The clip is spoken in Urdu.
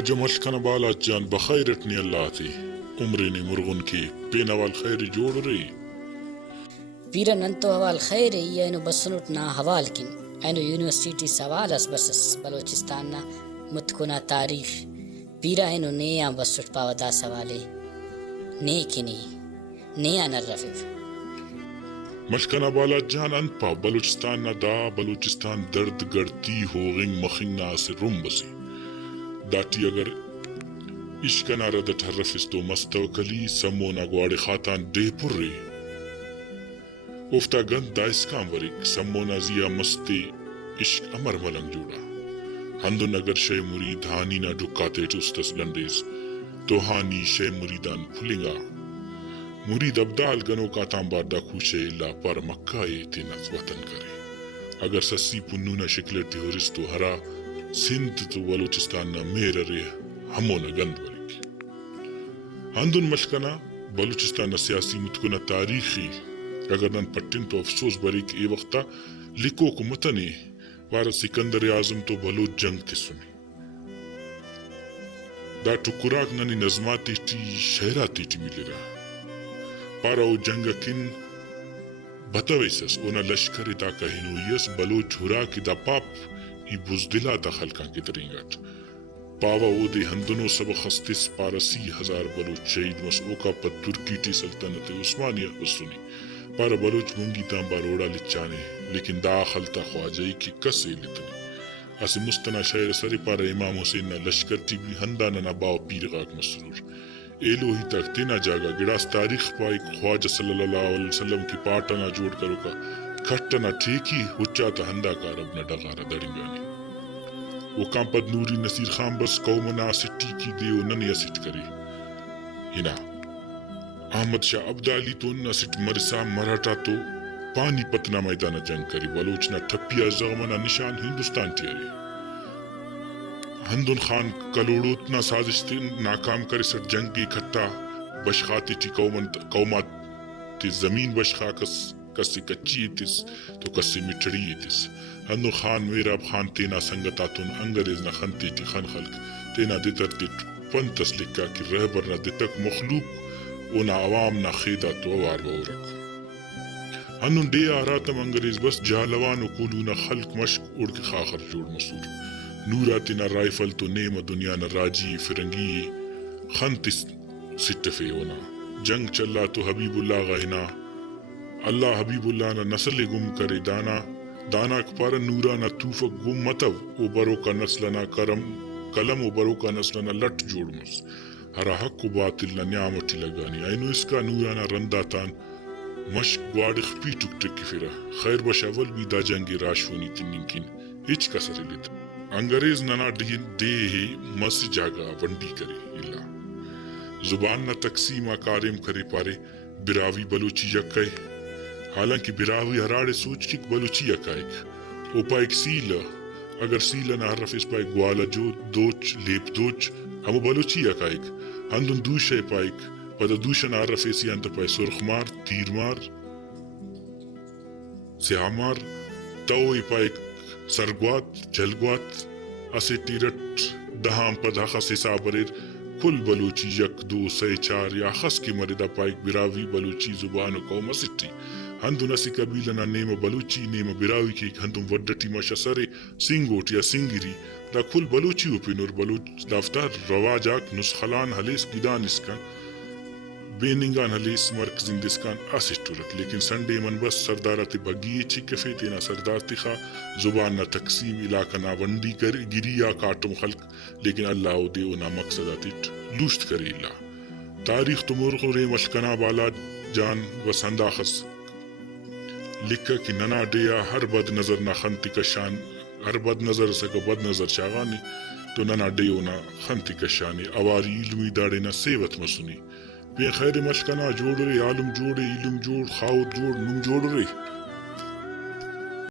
خواجہ ملکن بالات جان بخیرٹنی اللہ تی عمرینی مرغن کی پینوال خیر جوڑ رہی پیرن انتو حوال خیر ای اینو بسنوٹ نا حوال کن اینو یونیورسٹی سوال اس بسس بلوچستان نا متکنا تاریخ پیرا اینو نیا بسوٹ پاودا سوالے نیکنی نیا نرفیف ملکن بالات جان انپا بلوچستان نا دا بلوچستان درد گڑتی ہو غنگ مخنگ نا سے رم بسی داتی اگر عشقنا رد تحرفستو مستوکلی سمونا گواڑ خاتان دے پر رہی افتا گند دائس کام ورک سمونا زیا مستی عشق امر ملنگ جوڑا ہندن اگر شے مرید ہانی نا ڈکاتے چستس گنڈیز تو ہانی شے مریدان پھلنگا مرید ابدال گنو کا تامبار دا خوشے اللہ پر مکہ تینس وطن کرے اگر سسی پنونا شکلتی ہورستو ہرا سندھ تو بلوچستان نا میرے رے ہمونا گند ورک ہندن مشکنا بلوچستان نا سیاسی متکنا تاریخی اگر نن پٹن تو افسوس بریک اے وقتا لکو کو متنی وارا سکندر اعظم تو بلوچ جنگ تے سنی دا ٹکراک ننی نظماتی ٹی شہراتی ٹی ملی رہا پارا او جنگ کن بتویسس اونا لشکر دا کہنو یس بلوچ ہرا کی دا پاپ ای بزدلا دا خلقان کی درینگات پاوا او دے ہندنو سب خستس پارسی ہزار بلوچ شہید مس اوکا پت ترکی ٹی سلطنت عثمانیہ بسنی پارا بلوچ مونگی تاں باروڑا لچانے لیکن دا خلطا خواجہی کی کسے لتنی اسی مستنا شہر سری پارا امام حسین نا لشکر ٹی بھی ہندانا باو پیرغاک مسرور ایلو ہی تک تینا جاگا گڑاس تاریخ پائی خواجہ صلی اللہ علیہ وسلم کی پاٹنا جوڑ کرو کا کھٹنا ٹھیکی ہچا تا ہندا کا رب نہ ڈغارا دڑنگانی وہ کام پد نوری نصیر خان بس قومنا سٹی کی دیو ننیا سٹ کری ہنا احمد شاہ عبدالی تو نہ سٹ مرسا مراٹا تو پانی پتنا میدان جنگ کری بلوچنا ٹھپیا زغمنا نشان ہندوستان تیاری ہندن خان کلوڑو اتنا سازش تے ناکام کرے سٹ جنگ کی کھٹا بشخاتی ٹی قومات تی زمین بشخا کسی کچی تیس تو کسی مٹڑی تیس ہندن خان میراب خان تینا سنگتاتون انگریز نا خنتی ٹی خن خلق تینا دیتر تی پنتس لکا کی رہبر نا دیتک مخلوق اونا عوام نا خیدہ تو اوار بورک ہنن دے آراتم انگریز بس جہلوان و کولونا خلق مشک اڑ کے خاخر جوڑ مسور نورا تینا رائفل تو نیم دنیا نا راجی فرنگی خنتی سٹفے اونا جنگ چلا تو حبیب اللہ غہنا اللہ حبیب اللہ نا نسل گم کرے دانا کپارا نورا نا توفق گم متو او برو کا نسلنا کلم او برو کا نسلنا لٹ جوڑ مس ہرا حق و باطل نا نعمتی لگانی اینو اس کا نورانا رنداتان مشک گواڑخ پی ٹک ٹک کی فرا خیر بش اول بھی دا جنگی راشونی تننکین ہچ کسر لیت انگریز ننا دے ہی مس جاگا ونڈی کری اللہ زبان نا تقسیم کاریم کرے پارے براوی بلوچی یکے حالانکہ براوی ہراڑے سوچ کی بلوچی یکائک او پائک سیلا اگر سیلا نہ حرف اس پائک گوالا جو دوچ لیپ دوچ ہمو بلوچی یکائک ہندن دوشے پائک پدا دوشن عرف ایسی انت پائے سرخ مار تیر مار سیاہ مار توئی پائک سرگوات جلگوات اسے تیرٹ دہام پدا خس حسابریر کل بلوچی یک دو سی چار یا خس کی مردہ پائک براوی بلوچی زبان و قوم سٹی ہندن اسی قبیلنا نیم بلوچی نیم براوی کی ہندن وڈٹی ماشا سرے سنگوٹ یا سنگری دا کل بلوچی اپینور بلوچ دافتار رواجاک نسخلان حلیس گیدان اسکان بیننگان حلیس مرکز اندسکان آسشتورت لیکن سنڈے من بس سردارات بگی چکفے تینا سردار تخا زبان نا تقسیم علاقہ نا ونڈی کر گری یا کاٹم خلق لیکن اللہ دے اونا مقصدات لوشت کرے اللہ تاریخ تمرغ رے مشکنا بالا جان وسنداخس لکھا کی ننا دیا ہر بد نظر نا خنتی کا شان ہر بد نظر سکا بد نظر چاغانی تو ننا دیو نا خنتی کا شانی اواری علمی داڑے نا سیوت مسنی بے خیر مشکنا جوڑ رے عالم جوڑے علم جوڑ خاور جوڑ نم جوڑ رے